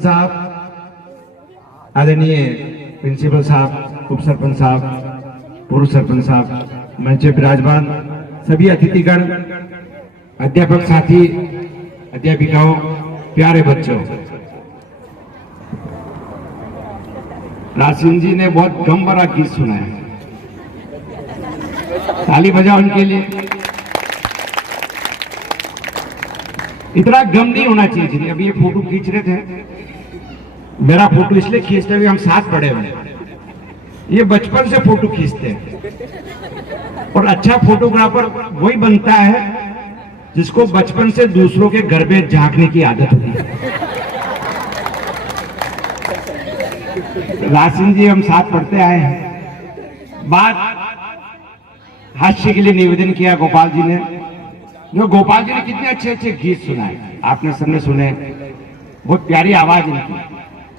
साहब, आदरणीय प्रिंसिपल साहब, उप सरपंच साहब, पूर्व सरपंच साहब, मंच पे विराजमान सभी अतिथिगण, अध्यापक साथी, अध्यापिकाओं, प्यारे बच्चों, राशिन जी ने बहुत गम भरा गीत सुनाया। ताली बजाओ उनके लिए। इतना गम नहीं होना चाहिए। अभी ये फोटो खींच रहे थे, मेरा फोटो इसलिए खींचते हुए हम साथ पड़े हुए, ये बचपन से फोटो खींचते हैं। और अच्छा फोटोग्राफर वही बनता है जिसको बचपन से दूसरों के घर में झांकने की आदत होती है। राशिन जी हम साथ पढ़ते आए हैं। बात हास्य के लिए निवेदन किया गोपाल जी ने, जो गोपाल जी ने कितने अच्छे अच्छे गीत सुनाए, आपने सबने सुने, बहुत प्यारी आवाज इनकी।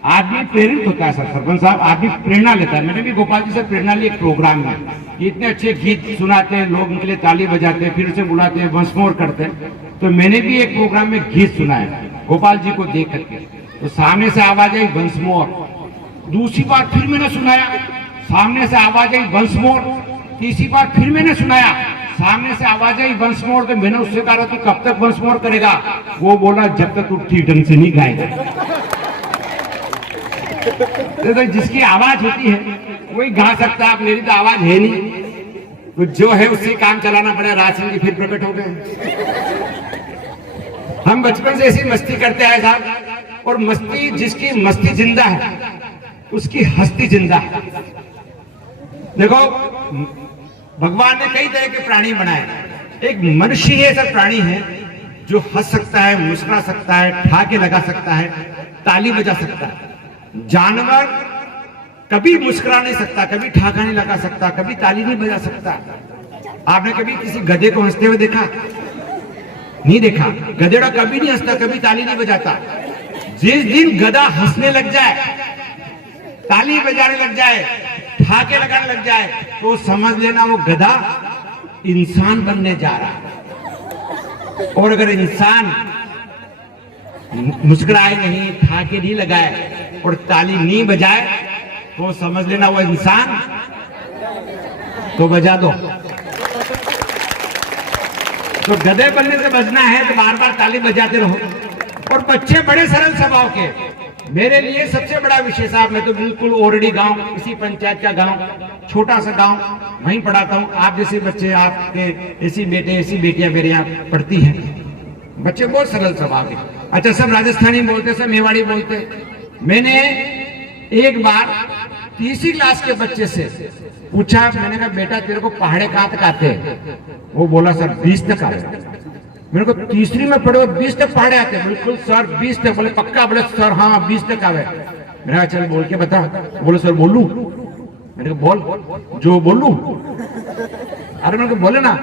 आदमी प्रेरित होता है सर, सरपंच साहब, आदमी प्रेरणा लेता है। मैंने भी गोपाल जी से प्रेरणा ली एक प्रोग्राम में, इतने अच्छे गीत सुनाते हैं, लोग उनके लिए ताली बजाते हैं, फिर से बुलाते हैं, वंस मोर करते हैं। तो मैंने भी एक प्रोग्राम में गीत सुनाया गोपाल जी को देख करके, तो सामने से आवाज आई वंस मोर। दूसरी बार फिर मैंने सुनाया, सामने से आवाज आई वंस मोर। तीसरी बार फिर मैंने सुनाया, सामने से आवाज आई वंस मोर। तो मैंने उससे कहा तू कब तक वंस मोर करेगा? वो बोला जब तक तू ठीक ढंग से नहीं गाएगा। तो जिसकी आवाज होती है वही गा सकता है, मेरी तो आवाज है नहीं, तो जो है उससे काम चलाना पड़ेगा। राशिन जी फिर प्रकट हो गए। हम बचपन से ऐसी मस्ती करते आए साहब, और मस्ती, जिसकी मस्ती जिंदा है उसकी हस्ती जिंदा है। देखो भगवान ने कई तरह के प्राणी बनाए, एक मनुष्य ही ऐसा प्राणी है जो हंस सकता है, मुस्कुरा सकता है, ठहाके लगा सकता है, ताली बजा सकता है। जानवर कभी मुस्कुरा नहीं सकता, कभी ठहाका नहीं लगा सकता, कभी ताली नहीं बजा सकता। आपने कभी किसी गधे को हंसते हुए देखा? नहीं देखा। गधेड़ा कभी नहीं हंसता, कभी ताली नहीं बजाता। जिस दिन गधा हंसने लग जाए, ताली बजाने लग जाए, ठहाके लगाने लग जाए, तो समझ लेना वो गधा इंसान बनने जा रहा है। और अगर इंसान मुस्कुराए नहीं, ठहाके नहीं लगाए और ताली नहीं बजाए, तो समझ लेना वो इंसान, तो बजा दो। तो गधे बनने से बचना है तो बार बार ताली बजाते रहो। और बच्चे बड़े सरल स्वभाव के, मेरे लिए सबसे बड़ा विषय साहब, मैं तो बिल्कुल ओरडी गांव, इसी पंचायत का गांव, छोटा सा गांव, वहीं पढ़ाता हूं। आप जैसे बच्चे, आपके ऐसी बेटे, ऐसी बेटियां मेरे यहाँ पढ़ती हैं। बच्चे बहुत सरल स्वभाव के। अच्छा, सब राजस्थानी बोलते, सब मेवाड़ी बोलते। मैंने एक बार तीसरी क्लास के बच्चे से पूछा, मैंने कहा बेटा तेरे को पहाड़े कहां तक आते हैं? वो बोला सर 20 तक आते। मेरे को तीसरी में पढ़े 20 तक पहाड़े आते हैं? बिल्कुल सर 20 तक। बोले पक्का? बोले सर हाँ 20 तक आवे। मैंने कहा चल बोल के बता। बोले सर बोलूं? मैंने कहा बोल, जो बोलूं? अरे मैंने कहा बोले ना,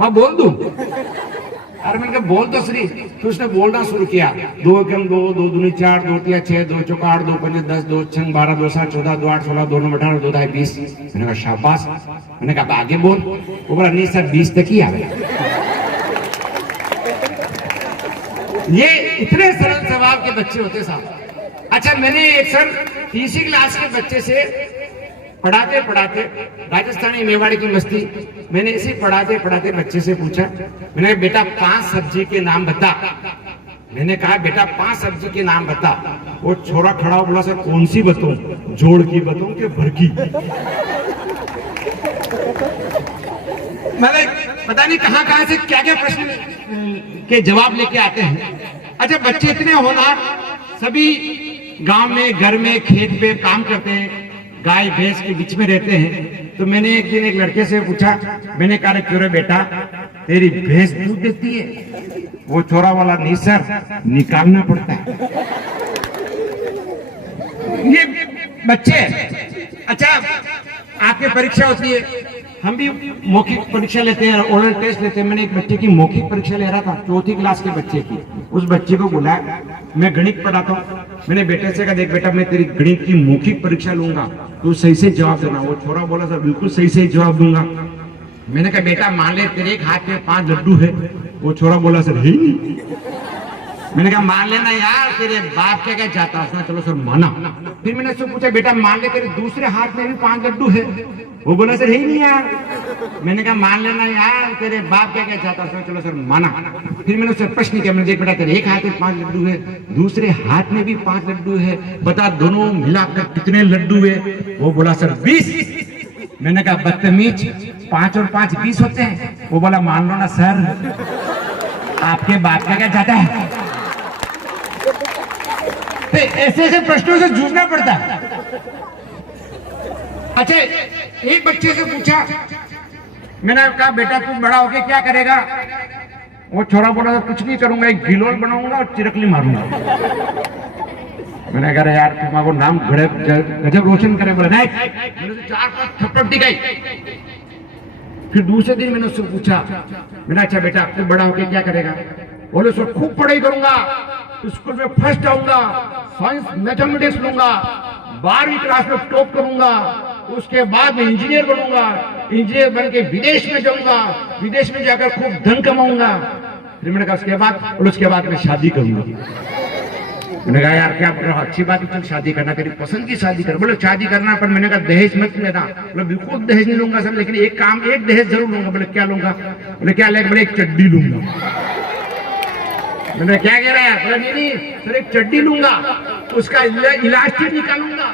मैं बोल दूं? अरे मैंने कहा बोल तो श्री। तो उसने बोलना शुरू किया, 2 एकम 2, 2 दूनी 4, 2 तिया 6, 2 चौका 8, 2 पंजे 10, 2 छंग 12, 2 7 14, 2 8 16, 2 9 18, 2 ढाई 20। मैंने कहा शाबाश। मैंने कहा आगे बोल। वो बोला नहीं सर 20 तक ही आवे। ये इतने सरल स्वभाव के बच्चे होते साहब। अच्छा, मैंने एक सर तीसरी क्लास के बच्चे से पढ़ाते पढ़ाते, राजस्थानी मेवाड़ी की मस्ती, मैंने इसी पढ़ाते पढ़ाते बच्चे से पूछा, मैंने कहा बेटा 5 सब्जी के नाम बता। मैंने कहा बेटा 5 सब्जी के नाम बता। वो छोरा खड़ा हो, बोला सर कौन सी बताऊं, जोड़ की बताऊं कि भर की? मैंने पता नहीं कहां से क्या क्या प्रश्न के जवाब लेके आते हैं। अच्छा, बच्चे इतने होनहार, सभी गांव में, घर में, खेत पे काम करते हैं, गाय भैंस के बीच में रहते हैं। तो मैंने एक दिन एक लड़के से पूछा, मैंने कहा क्यों रे बेटा तेरी भैंस दूध देती है? वो छोरा वाला नहीं सर, निकालना पड़ता है। ये बच्चे। अच्छा, आपकी परीक्षा होती है, हम भी मौखिक परीक्षा लेते हैं, ओरल टेस्ट लेते हैं। मैंने एक बच्चे की मौखिक परीक्षा ले रहा था, 4th क्लास के बच्चे की। उस बच्चे को बुलाया, मैं गणित पढ़ाता हूँ। मैंने बेटे से कहा देख बेटा मैं तेरी गणित की मौखिक परीक्षा लूंगा, तू सही से जवाब देना। वो छोरा बोला सर बिल्कुल सही से जवाब दूंगा। मैंने कहा बेटा मान ले तेरे एक हाथ में 5 लड्डू है। वो छोरा बोला सर है नहीं। मैंने कहा मान लेना यार, तेरे बाप क्या क्या चाहता है? उसने चलो सर माना। फिर मैंने उससे पूछा बेटा मान ले तेरे दूसरे हाथ में भी 5 लड्डू है? वो बोला सर है ही नहीं यार। मैंने कहा मान लेना यार, तेरे बाप क्या क्या चाहता है? उसने चलो सर माना। फिर मैंने उससे प्रश्न किया, मैंने देखा बेटा तेरे एक हाथ में 5 लड्डू है, दूसरे हाथ में भी 5 लड्डू है, बता दोनों मिलाकर कितने लड्डू है? वो बोला सर 20। मैंने कहा बदतमीज, 5 और 5 20 होते हैं। वो बोला मान लो ना सर, आपके बाप का क्या चाहता है? तो ऐसे ऐसे प्रश्नों से जूझना पड़ता है। अच्छा, एक बच्चे से पूछा, मैंने कहा बेटा तू बड़ा होके क्या करेगा? वो छोरा बोला कुछ नहीं करूंगा, एक गिलोल बनाऊंगा और चिरकली मारूंगा। मैंने कहा यार तुम्हारा नाम गजब रोशन करे। बोला नहीं, मैंने तो 4-5 थप्पड़ दिखाई। फिर दूसरे दिन मैंने उससे पूछा, मैंने अच्छा बेटा तू बड़ा होके क्या करेगा? बोले सर खूब पढ़ाई करूंगा, स्कूल में फर्स्ट आऊंगा, साइंस मैथमेटिक्स लूंगा, 12वीं क्लास में टॉप करूंगा, उसके बाद में इंजीनियर बनूंगा, इंजीनियर बन के विदेश में जाऊंगा, विदेश में जाकर खूब धन कमाऊंगा। फिर मैंने कहा उसके बाद? और उसके बाद मैं शादी करूंगा। मैंने कहा यार क्या बोल रहा, अच्छी बात है, चल शादी करना, तेरी पसंद की शादी कर। बोले शादी करना, पर मैंने कहा दहेज मत लेना। बोले बिल्कुल दहेज नहीं लूंगा सर, लेकिन एक दहेज जरूर लूंगा। बोले क्या लूंगा? बोले क्या लेगा? बोले एक चड्डी लूंगा। मैंने क्या कह रहा है? बोले नहीं सर एक चड्डी लूंगा, उसका इलास्टिक निकालूंगा,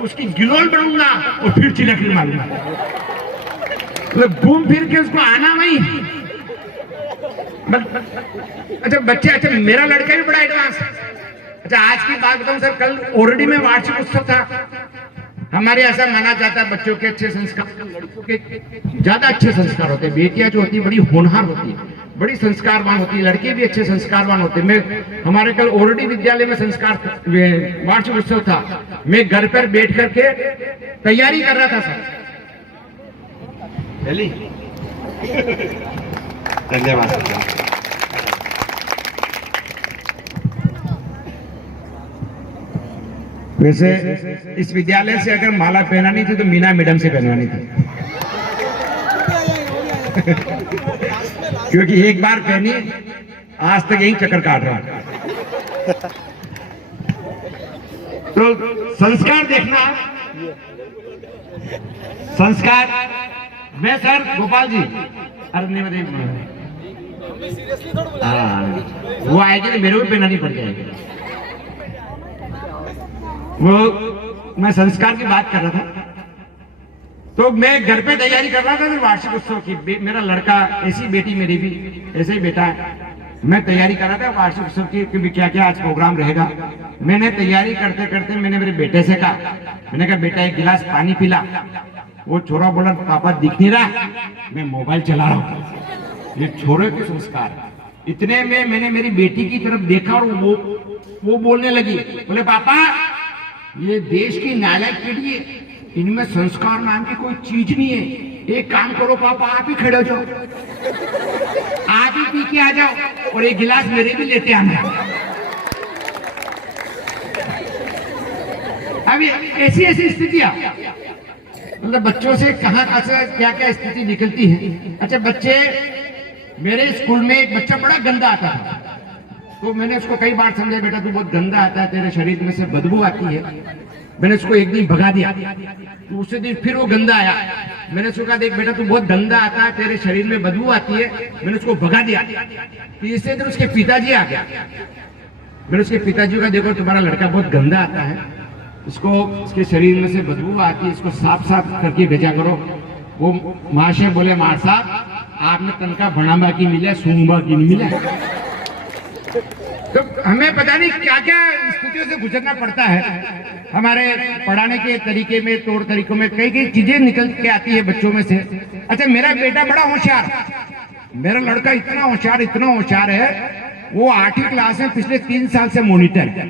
उसकी गिलोल बनाऊंगा और फिर चिलकली मारूंगा। घूम फिर के उसको आना वही। अच्छा बच्चे, अच्छा मेरा लड़का भी बड़ा एडवांस। अच्छा आज की बात बताऊं सर, कल ओरडी में वार्षिक उत्सव था। हमारे ऐसा माना जाता है बच्चों के अच्छे संस्कार, लड़कों के ज्यादा अच्छे संस्कार होते हैं। बेटियां जो होती है बड़ी होनहार होती है, बड़ी संस्कारवान होती है, लड़के भी अच्छे संस्कारवान होते हैं। मैं हमारे कल ओरडी विद्यालय में संस्कार वार्षिक उत्सव था, मैं घर पर बैठ करके तैयारी कर रहा था सर। धन्यवाद। वैसे इस विद्यालय से अगर माला पहनानी थी तो मीना मैडम से पहनवानी थी। क्योंकि एक बार पहनी, आज तक यही चक्कर काट रहा हूं। तो संस्कार देखना, संस्कार। मैं सर गोपाल जी, अरे नहीं वो आएगी तो मेरे को पहनानी पड़ जाएगी। वो मैं संस्कार की बात कर रहा था, तो मैं घर पे तैयारी कर रहा था वार्षिक उत्सव की। मेरा लड़का, ऐसी बेटी मेरी भी, ऐसे ही बेटा है। मैं तैयारी कर रहा था वार्षिक उत्सव की कि क्या क्या आज प्रोग्राम रहेगा। मैंने तैयारी करते करते मैंने मेरे बेटे से कहा, मैंने कहा बेटा एक गिलास पानी पिला। वो छोरा बोला पापा दिख नहीं रहा, मैं मोबाइल चला रहा हूँ। ये छोरे के संस्कार। इतने में मैंने मेरी बेटी की तरफ देखा और वो बोलने लगी, बोले पापा ये देश की नालायक पीढ़ी है, इनमें संस्कार नाम की कोई चीज नहीं है। एक काम करो पापा, आप ही खड़े हो जाओ, आप ही पी के आ जाओ और एक गिलास मेरे भी लेते आना। अभी ऐसी ऐसी स्थितियां, मतलब बच्चों से कहां से क्या क्या स्थिति निकलती है। अच्छा बच्चे, मेरे स्कूल में एक बच्चा बड़ा गंदा आता था, तो मैंने उसको कई बार समझाया बेटा तू बहुत गंदा आता है, तेरे शरीर में से बदबू आती है। मैंने उसको एक दिन भगा दिया, दूसरे दिन फिर वो गंदा आया। मैंने उसको कहा देख बेटा तू बहुत गंदा आता है, तेरे शरीर में बदबू आती है। मैंने उसको भगा दिया। तीसरे दिन उसके पिताजी आ गया। मैंने उसके पिताजी का देखो तुम्हारा लड़का बहुत गंदा आता है, इसको इसके शरीर में से बदबू आती है, इसको साफ साफ करके भेजा करो। वो महाशय बोले मार साहब आपने तनखा भणाबा की मिले, सूंबा की नहीं मिले। तो हमें पता नहीं क्या क्या स्थितियों से गुजरना पड़ता है। हमारे पढ़ाने के तरीके में, तौर तरीकों में कई कई चीजें निकल के आती है बच्चों में से। अच्छा मेरा बेटा बड़ा होशियार, मेरा लड़का इतना होशियार है, वो 8वीं क्लास में पिछले 3 साल से मॉनिटर है।